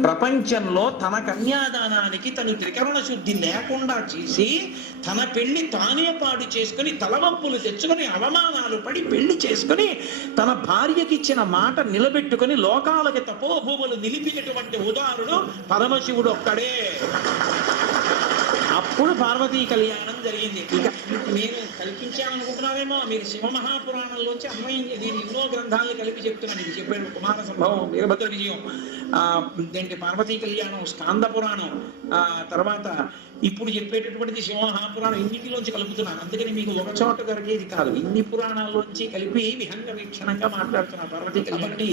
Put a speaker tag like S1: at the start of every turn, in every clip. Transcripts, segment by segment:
S1: ప్రపంచంలో తన కన్యాదానానికి తన త్రికరణ శుద్ధి లేకుండా చేసి తన పెళ్ళి తానే పాడు చేసుకుని తలవంపులు తెచ్చుకొని అవమానాలు పడి పెళ్ళి చేసుకుని తన భార్యకి ఇచ్చిన మాట నిలబెట్టుకుని లోకాలకి తపోభూములు నిలిపినటువంటి ఉదాహరుడు పరమశివుడు ఒక్కడే. అప్పుడు పార్వతీ కళ్యాణం జరిగింది. ఇక నేను కల్పించాలనుకుంటున్నారేమో మీరు శివ మహాపురాణంలోంచి అన్వయం నేను ఎన్నో గ్రంథాలను కలిపి చెప్తున్నాను ఇది చెప్పాడు కుమార సంభవం వీరభద్ర విజయం. ఆ ఏంటి పార్వతీ కళ్యాణం స్కాంద పురాణం ఆ తర్వాత ఇప్పుడు చెప్పేటటువంటిది శివ మహాపురాణం ఇన్నిటిలోంచి కలుపుతున్నాను అందుకని మీకు ఒక చోట దొరికేది కాదు. ఇన్ని పురాణాల్లోంచి కలిపి విహంగ వీక్షణంగా మాట్లాడుతున్నా పార్వతీ కళ్యాణి.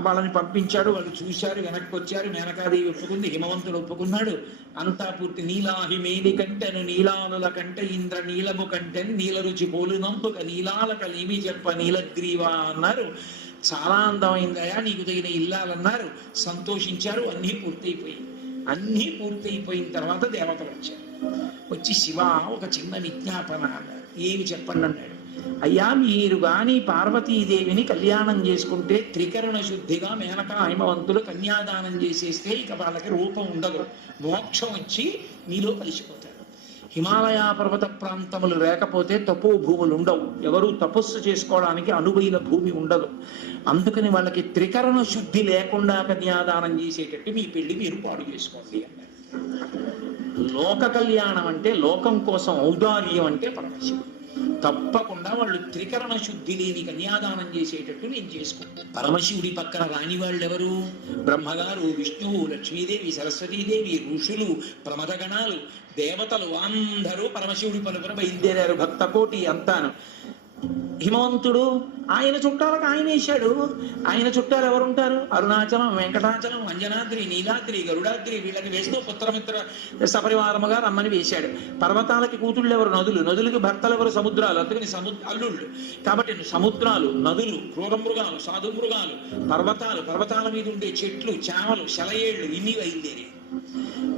S1: వాళ్ళని పంపించాడు వాళ్ళు చూశారు వెనక్కి వచ్చారు మేనకాదేవి ఒప్పుకుంది హిమవంతుడు ఒప్పుకున్నాడు. అంతా పూర్తి నీలాహి మేని కంటెను నీలానుల కంటే ఇంద్ర నీలము కంటెన్ నీల రుచి పోలునంపుక నీలాల కలిమి చెప్ప నీలగ్రీవా అన్నారు. చాలా అందమైందయా నీకు తగిన ఇల్లాలన్నారు. సంతోషించారు అన్నీ పూర్తయిపోయి అన్నీ పూర్తయిపోయిన తర్వాత దేవతలు వచ్చారు. వచ్చి శివ ఒక చిన్న విజ్ఞాపన అన్నారు ఏమి చెప్పండి అన్నాడు. అయ్యా మీరు గాని పార్వతీదేవిని కళ్యాణం చేసుకుంటే త్రికరణ శుద్ధిగా మేనక హైమవంతులు కన్యాదానం చేసేస్తే ఇక వాళ్ళకి రూపం ఉండదు. మోక్షం వచ్చి మీలో కలిసిపోతారు. హిమాలయ పర్వత ప్రాంతములు లేకపోతే తపో భూములు ఉండవు. ఎవరు తపస్సు చేసుకోవడానికి అనువైన భూమి ఉండదు. అందుకని వాళ్ళకి త్రికరణ శుద్ధి లేకుండా కన్యాదానం చేసేటట్టు మీ పెళ్ళి మీరు పాడు చేసుకోండి అన్నారు. లోక కళ్యాణం అంటే లోకం కోసం ఔదార్యం అంటే పరమశివుడు. తప్పకుండా వాళ్ళు త్రికరణ శుద్ధి లేని కన్యాదానం చేసేటట్టు నేను చేసుకుంటాను పరమశివుడి పక్కన రాని వాళ్ళు ఎవరు బ్రహ్మగారు విష్ణువు లక్ష్మీదేవి సరస్వతీదేవి ఋషులు ప్రమదగణాలు దేవతలు అందరూ పరమశివుడి పలుపున బయలుదేరారు. భక్త కోటి అంతాను. హిమవంతుడు ఆయన చుట్టాలకు ఆయన వేశాడు. ఆయన చుట్టాలు ఎవరుంటారు? అరుణాచలం వెంకటాచలం అంజనాద్రి నీలాద్రి గరుడాద్రి వీళ్ళకి వేస్తూ పుత్రమిత్ర సపరివారముగా రమ్మని వేశాడు. పర్వతాలకి కూతుళ్ళు ఎవరు? నదులు. నదులకి భర్తలు ఎవరు? సముద్రాలు. అందుకని సముద్ర అల్లుళ్ళు. కాబట్టి సముద్రాలు నదులు క్రూర మృగాలు సాధు మృగాలు పర్వతాలు పర్వతాల మీద ఉండే చెట్లు చేమలు శలయేళ్ళు ఇన్ని బయలుదేరి.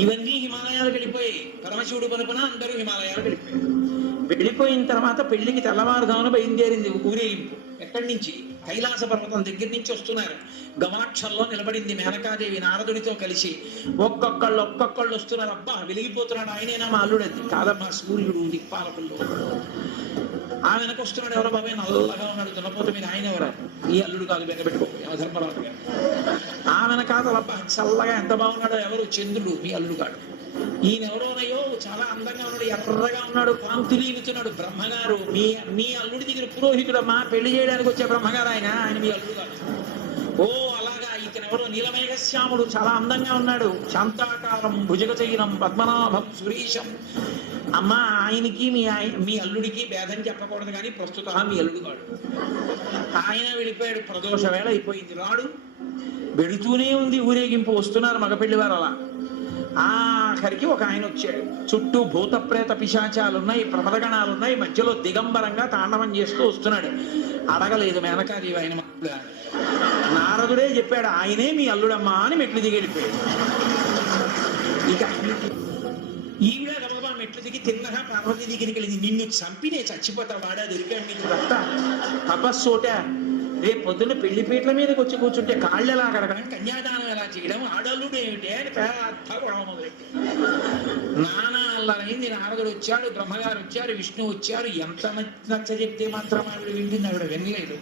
S1: ఇవన్నీ హిమాలయాలకు వెళ్ళిపోయాయి. పరమశివుడు పలుపున అందరూ హిమాలయాలకు వెళ్ళిపోయారు. వెళ్ళిపోయిన తర్వాత పెళ్ళికి తెల్లవారుదామున బయలుదేరింది ఊరేగింపు ఎక్కడి నుంచి? కైలాస పర్వతం దగ్గర నుంచి వస్తున్నారు. గవాక్షంలో నిలబడింది మేనకాదేవి నారదుడితో కలిసి. ఒక్కొక్కళ్ళు ఒక్కొక్కళ్ళు వస్తున్నారు. అబ్బా వెలిగిపోతున్నాడు ఆయనేనా మా అల్లుడది కాదమ్మా సూర్యుడు దిక్పాలకుల్లో. ఆ వెనక వస్తున్నాడు ఎవరో బాబాయ్ నల్లగా ఉన్నాడు. దున్నపోత మీద ఆయన ఎవరా? ఈ అల్లుడు కాదు వెనకబెట్టుకో ధర్మరాజు గారు. ఆ వెనకాతల అబ్బా చల్లగా ఎంత బాగున్నాడో ఎవరు? చంద్రుడు మీ అల్లుడు కాడు. ఈయన ఎవరోనయ్యో చాలా అందంగా ఉన్నాడు ఎర్రగా ఉన్నాడు కాంతులీనుతున్నాడు బ్రహ్మగారు మీ మీ అల్లుడి దగ్గర పురోహితుడమ్మా పెళ్ళి చేయడానికి వచ్చే బ్రహ్మగారు ఆయన ఆయన మీ అల్లుడు కాదు. ఓ అలాగా ఇతను ఎవరో నీలమేఘశ్యాముడు చాలా అందంగా ఉన్నాడు. శాంతాకారం భుజగచైనం పద్మనాభం సురీషం అమ్మ ఆయనకి మీ మీ అల్లుడికి భేదం చెప్పకూడదు కానీ ప్రస్తుత మీ అల్లుడు కాడు. ఆయన వెళ్ళిపోయాడు ప్రదోష వేళ అయిపోయింది. రాడు వెళుతూనే ఉంది ఊరేగింపు వస్తున్నారు మగపెళ్ళి వారు అలా. ఆఖరికి ఒక ఆయన వచ్చాడు. చుట్టూ భూత ప్రేత పిశాచాలు ఉన్నాయి ప్రమదగణాలు ఉన్నాయి మధ్యలో దిగంబరంగా తాండవం చేస్తూ వస్తున్నాడు. అడగలేదు మేనకాదేవి ఆయన నారదుడే చెప్పాడు ఆయనే మీ అల్లుడమ్మా అని మెట్లు దిగి వెళ్ళిపోయాడు. ఇక ఈవిడ గబగబా మెట్లు దిగి తిన్నగా పార్వతీ దగ్గరికి వెళ్ళింది. నిన్ను చంపి నేను చచ్చిపోతా వాడా దొరికాడు నీకు రక్త. తపస్సోట రేపు పొద్దున్న పెళ్ళి పీటల మీదకి వచ్చి కూర్చుంటే కాళ్ళు ఎలా కడగడం కన్యాదానం ఎలా చేయడం? ఆడల్లుడు ఏమిటి? అని పెద్ద మొదలెట్టి నానా అల్లరైంది. నారదుడు వచ్చాడు బ్రహ్మగారు వచ్చారు విష్ణు వచ్చారు. ఎంత నచ్చ- చెప్తే మాత్రం ఆవిడ వింటుంది ఆవిడ వినలేదు.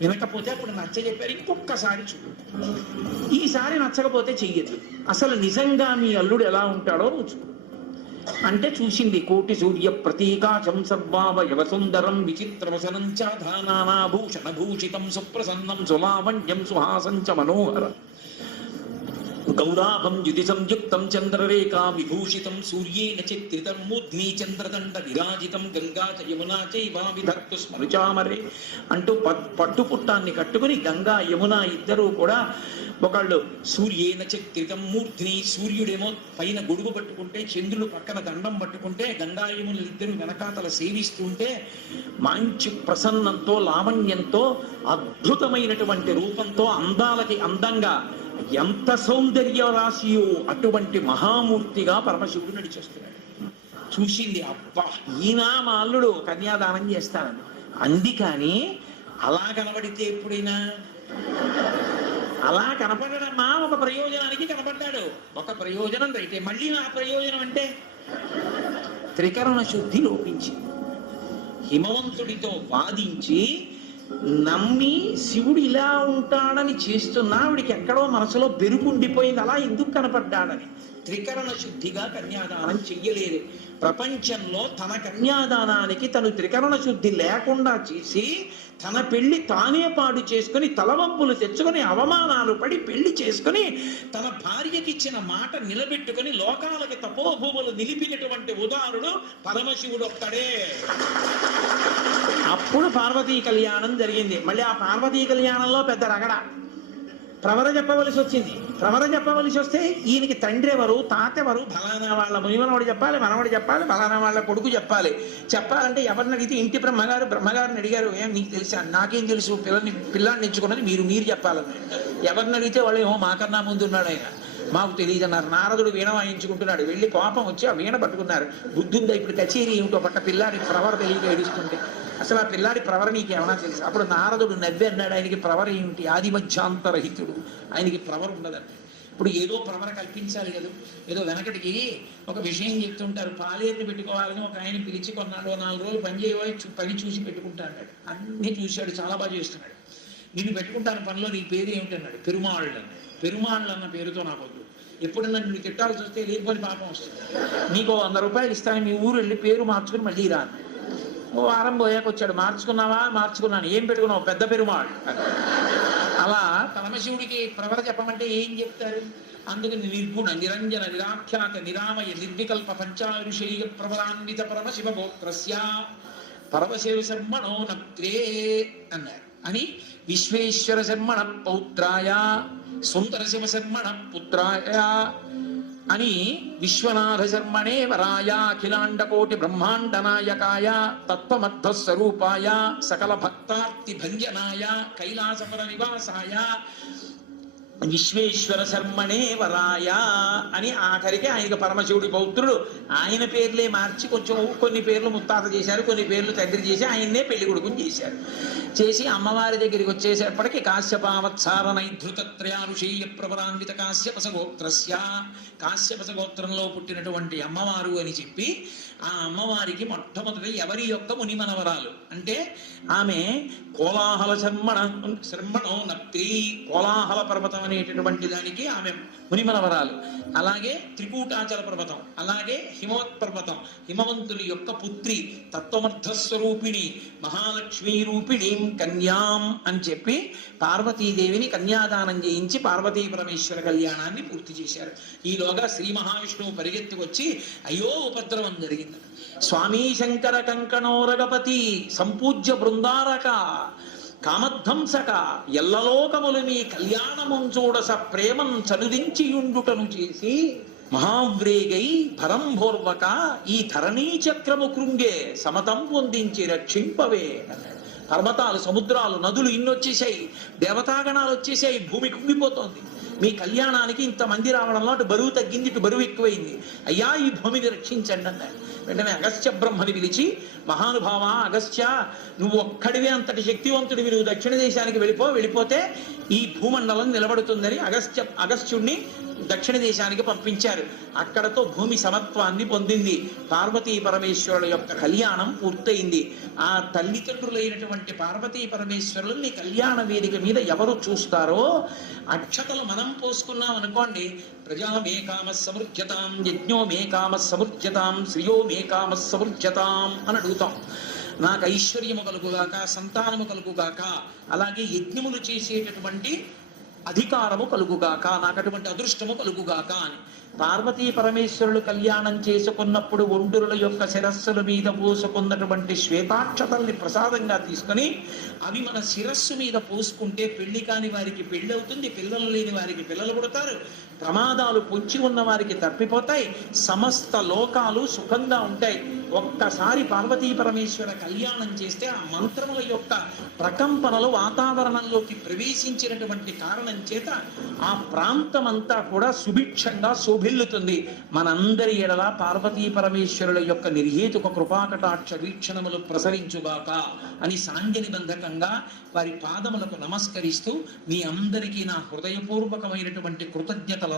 S1: వినకపోతే అప్పుడు నచ్చ చెప్పారు. ఇంకొకసారి చూడు. ఈసారి నచ్చకపోతే చెయ్యదు. అసలు నిజంగా మీ అల్లుడు ఎలా ఉంటాడో నువ్వు చూడు. అంటే చూసింది కోటి సూర్య ప్రతీకాశం సర్వావయవ సుందరం విచిత్రవసనం చాధానాభూషణ భూషితం సుప్రసన్నం సులావణ్యం సుహాసం చ మనోహరం గౌరాభం యుతి సంయుక్తం చంద్రరేఖా విభూషితం సూర్యేణ చిత్రితం మూర్ధ్ని చంద్రదండ విరాజితం గంగా చ యమునా చైవా విధర్తు స్మరుచామరే అంటూ పట్టు పుట్టాన్ని కట్టుకుని గంగా యమున ఇద్దరూ కూడా ఒకళ్ళు సూర్యేన చిత్రితం మూర్ధ్ని సూర్యుడేమో పైన గొడుగు పట్టుకుంటే చంద్రుడు పక్కన దండం పట్టుకుంటే గంగా యమునులు ఇద్దరు వెనకాతల సేవిస్తుంటే మంచి ప్రసన్నంతో లావణ్యంతో అద్భుతమైనటువంటి రూపంతో అందాలకి అందంగా ఎంత సౌందర్య రాశియో అటువంటి మహామూర్తిగా పరమశివుడు నడిచొస్తున్నాడు. చూసింది అబ్బా ఈయన మా అల్లుడు కన్యాదానం చేస్తానని. అంది కానీ అలా కనబడితే ఎప్పుడైనా? అలా కనపడడమ్మా ఒక ప్రయోజనానికి కనపడ్డాడు. ఒక ప్రయోజనం అయితే మళ్ళీ ఆ ప్రయోజనం అంటే? త్రికరణ శుద్ధి లోపించింది హిమవంతుడితో వాదించి నమ్మి శివుడు ఇలా ఉంటాడని చేస్తున్నా ఆవిడికి ఎక్కడో మనసులో బెరుకుండిపోయింది అలా ఎందుకు కనపడ్డాడని. త్రికరణ శుద్ధిగా కన్యాదానం చెయ్యలేదు. ప్రపంచంలో తన కన్యాదానానికి తను త్రికరణ శుద్ధి లేకుండా చేసి తన పెళ్ళి తానే పాడు చేసుకుని తలవంపులు తెచ్చుకొని అవమానాలు పడి పెళ్ళి చేసుకుని తన భార్యకిచ్చిన మాట నిలబెట్టుకుని లోకాలకి తపోభూములు నిలిపినటువంటి ఉదాహరుడు పరమశివుడు ఒక్కడే అప్పుడు పార్వతీ కళ్యాణం జరిగింది. మళ్ళీ ఆ పార్వతీ కళ్యాణంలో పెద్ద రగడ. ప్రవర చెప్పవలసి వచ్చింది. ప్రవర చెప్పవలసి వస్తే ఈయనకి తండ్రి ఎవరు తాత ఎవరు? ఫలానా వాళ్ళ మునిమనవాడు చెప్పాలి మనవాడు చెప్పాలి ఫలానా వాళ్ళ కొడుకు చెప్పాలి. చెప్పాలంటే ఎవరిని అడిగితే ఇంటి బ్రహ్మగారు బ్రహ్మగారిని అడిగారు ఏం నీకు తెలుసా? నాకేం తెలుసు? పిల్లని పిల్లాన్ని ఎంచుకున్నది మీరు మీరు చెప్పాలని. ఎవరిని అడిగితే వాళ్ళు ఏమో మాకన్నా ముందు ఉన్నాడు ఆయన. మాకు తెలియదు అన్నారు. నారదుడు వీణ వాయించుకుంటున్నాడు. వెళ్ళి కోపం వచ్చి ఆ వీణ పట్టుకున్నారు. బుద్ధుందా ఇప్పుడు కచేరీ ఏమిటో? పట్ట పిల్లాడికి ప్రవర తెలియక ఏడుస్తుంటే. అసలు ఆ పిల్లాడి ప్రవర నీకు ఏమైనా తెలుసు? అప్పుడు నారదుడు నవ్వి అన్నాడు ఆయనకి ప్రవర ఏమిటి? ఆది మధ్యాంతరహితుడు ఆయనకి ప్రవర ఉండదండి. ఇప్పుడు ఏదో ప్రవర కల్పించాలి కదా. ఏదో వెనకటికి ఒక విషయం చెప్తుంటారు. పాలేరుని పెట్టుకోవాలని ఒక ఆయన పిలిచి కొన్నాడు నాలుగు రోజులు పని చేయబోయి చూ- పని చూసి పెట్టుకుంటా అన్నాడు అన్ని చూశాడు చాలా బాగా చేస్తున్నాడు. నిన్ను పెట్టుకుంటాను పనిలో నీ పేరు ఏమిటన్నాడు? పెరుమాళ్ళు అన్నాడు. పెరుమాళ్ళు అన్న పేరుతో నాకు వద్దు. ఎప్పుడన్నా నిన్ను తిట్టాల్సి వస్తే లేకపోతే పాపం వస్తుంది. నీకు వంద రూపాయలు ఇస్తాను మీ ఊరు వెళ్ళి పేరు మార్చుకుని మళ్ళీ రా అన్నాడు. ఓ వారం పోయాక వచ్చాడు. మార్చుకున్నావా? మార్చుకున్నాను. ఏం పెట్టుకున్నావు? పెద్ద పెరుమాళ్ అలా పరమశివుడికి ప్రవర చెప్పమంటే ఏం చెప్తారు? అందుకని నిర్గుణ నిరంజన నిరాఖ్యాత నిరామయ నిర్వికల్ప పంచారుషేయ ప్రబలాన్విత పరమశివ గోత్రస్య పరమశివ శర్మణో నక్రే అన్నారు. అని విశ్వేశ్వర శర్మణ పౌత్రాయ సుందర శివ శర్మణ పుత్రాయ అని విశ్వనాథ శర్మణే వరాయ అఖిలాండ బ్రహ్మాండ నాయకాయ తత్వమర్థ స్వరూపాయ సకల భక్తార్తి భంజనాయ కైలాసపుర నివాసాయ విశ్వేశ్వర శర్మణే వరాయ అని ఆఖరికి ఆయనకి పరమశివుడి పౌత్రుడు. ఆయన పేర్లే మార్చి కొంచెం కొన్ని పేర్లు ముత్తాత చేశారు కొన్ని పేర్లు తండ్రి చేసి ఆయన్నే పెళ్ళి కొడుకుని చేశారు. చేసి అమ్మవారి దగ్గరికి వచ్చేసేపటికి కాశ్యపావత్సార నైధృతత్రయానుషేయ ప్రవరాన్విత కాశ్యపస గోత్రస్య కాశ్యపస గోత్రంలో పుట్టినటువంటి అమ్మవారు అని చెప్పి ఆ అమ్మవారికి మొట్టమొదటి ఎవరి యొక్క మునిమనవరాలు అంటే ఆమె కోలాహల శర్మణ శర్మణో నప్తి కోలాహల పర్వతం అనేటటువంటి దానికి ఆమె మునిమలవరాలు. అలాగే త్రికూటాచల పర్వతం అలాగే హిమవత్ పర్వతం హిమవంతుని యొక్క పుత్రి తత్వమర్థ స్వరూపిణి మహాలక్ష్మీ రూపిణీం కన్యాం అని చెప్పి పార్వతీదేవిని కన్యాదానం చేయించి పార్వతీ పరమేశ్వర కళ్యాణాన్ని పూర్తి చేశారు. ఈలోగా శ్రీ మహావిష్ణువు పరిగెత్తుకొచ్చి అయ్యో ఉపద్రవం జరిగింది. స్వామీ శంకర కంకణోరగపతి సంపూజ్య బృందారక కామధ్వంసక ఎల్లలోకములు మీ కళ్యాణముం చూడస ప్రేమం చనుదించియుండుటను చేసి మహావ్రేగై భరంభోర్వక ఈ ధరణీ చక్రము కృంగే సమతం పొందించి రక్షింపవే అన్నాడు. పర్వతాలు సముద్రాలు నదులు ఇన్నొచ్చేసాయి దేవతాగణాలు వచ్చేసాయి భూమి కుంగిపోతోంది. మీ కళ్యాణానికి ఇంతమంది రావడంలో అటు బరువు తగ్గింది ఇటు బరువు ఎక్కువైంది. అయ్యా ఈ భూమిని రక్షించండి అన్నాడు. వెంటనే అగస్త్య బ్రహ్మని పిలిచి మహానుభావ అగస్త్య నువ్వు ఒక్కడివే అంతటి శక్తివంతుడివి నువ్వు దక్షిణ దేశానికి వెళ్ళిపో వెళ్ళిపోతే ఈ భూమండలం నిలబడుతుందని అగస్త్య అగస్త్యుణ్ణి దక్షిణ దేశానికి పంపించారు. అక్కడతో భూమి సమత్వాన్ని పొందింది. పార్వతీ పరమేశ్వరుల యొక్క కళ్యాణం పూర్తయింది. ఆ తల్లిదండ్రులైనటువంటి పార్వతీ పరమేశ్వరుల్ని కళ్యాణ వేదిక మీద ఎవరు చూస్తారో అక్షతలు మనం పోసుకున్నాం అనుకోండి ప్రజా మే కామ సమృజ్యతాం యజ్ఞో మే కామ సమృజ్యతాం శ్రియో మే కామ సమృజ్యతాం అని అడుగుతాం. నాకు ఐశ్వర్యము కలుగుగాక సంతానము కలుగుగాక అలాగే యజ్ఞములు చేసేటటువంటి అధికారము కలుగుగాక నాకు అటువంటి అదృష్టము కలుగుగాక అని. పార్వతీ పరమేశ్వరులు కళ్యాణం చేసుకున్నప్పుడు ఒండురుల యొక్క శిరస్సుల మీద పోసుకున్నటువంటి శ్వేతాక్షతల్ని ప్రసాదంగా తీసుకొని అవి మన శిరస్సు మీద పోసుకుంటే పెళ్ళి కాని వారికి పెళ్ళి అవుతుంది పిల్లలు లేని వారికి పిల్లలు పుడతారు. ప్రమాదాలు పొంచి ఉన్న వారికి తప్పిపోతాయి. సమస్త లోకాలు సుఖంగా ఉంటాయి. ఒక్కసారి పార్వతీ పరమేశ్వర కళ్యాణం చేస్తే ఆ మంత్రముల యొక్క ప్రకంపనలు వాతావరణంలోకి ప్రవేశించినటువంటి కారణం చేత ఆ ప్రాంతం అంతా కూడా సుభిక్షంగా శోభి వర్ధిల్లుతుంది మనందరి ఎడల పార్వతీ పరమేశ్వరుల యొక్క నిర్హేతుక కృపాకటాక్ష వీక్షణములు ప్రసరించుగాక అని సాంగ్య నిబంధకంగా వారి పాదములకు నమస్కరిస్తూ మీ అందరికీ నా హృదయపూర్వకమైనటువంటి కృతజ్ఞతల